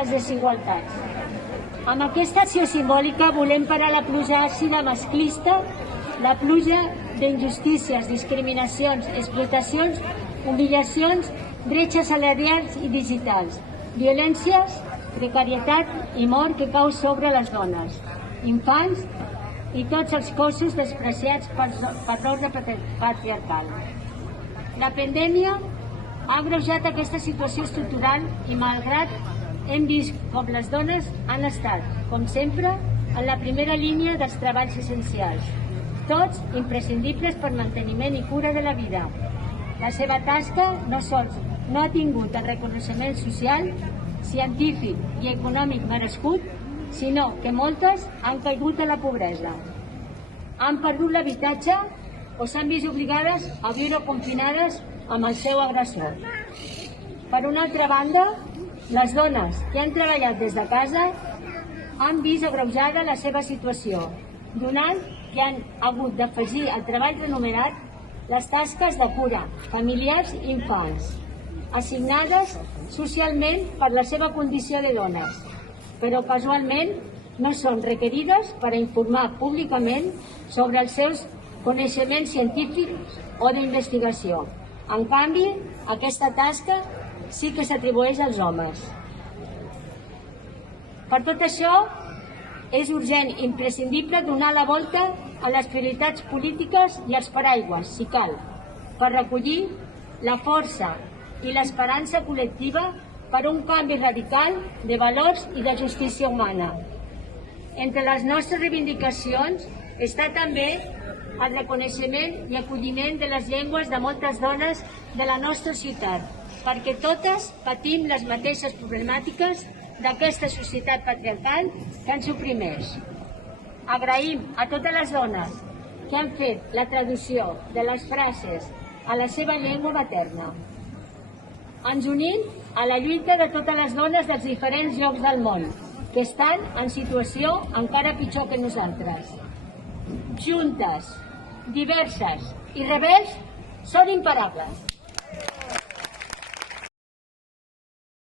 les desigualtats. Amb aquesta acció simbòlica volem parar la pluja àcida masclista, la pluja d'injustícies, discriminacions, explotacions, humiliacions, bretxes salarials i digitals, violències, precarietat i mort que cau sobre les dones, infants i tots els cossos despreciats per l'ordre patriarcal. La pandèmia ha agreujat aquesta situació estructural i malgrat hem vist com les dones han estat, com sempre, en la primera línia dels treballs essencials, tots imprescindibles per manteniment i cura de la vida. La seva tasca no sols no ha tingut el reconeixement social, científic i econòmic merescut, sinó que moltes han caigut a la pobresa. Han perdut l'habitatge o s'han vist obligades a viure confinades amb el seu agressor. Per una altra banda, les dones que han treballat des de casa han vist agreujada la seva situació, donant que han hagut d'afegir al treball remunerat les tasques de cura, familiars i infants, assignades socialment per la seva condició de dones, però casualment no són requerides per a informar públicament sobre els seus coneixements científics o d'investigació. En canvi, aquesta tasca sí que s'atribueix als homes. Per tot això, és urgent i imprescindible donar la volta a les prioritats polítiques i als paraigües, si cal, per recollir la força i l'esperança col·lectiva per un canvi radical de valors i de justícia humana. Entre les nostres reivindicacions està també el reconeixement i acolliment de les llengües de moltes dones de la nostra ciutat, perquè totes patim les mateixes problemàtiques d'aquesta societat patriarcal que ens oprimeix. Agraïm a totes les dones que han fet la traducció de les frases a la seva llengua materna. Ens unim a la lluita de totes les dones dels diferents llocs del món que estan en situació encara pitjor que nosaltres. Juntes, diverses i rebels són imparables.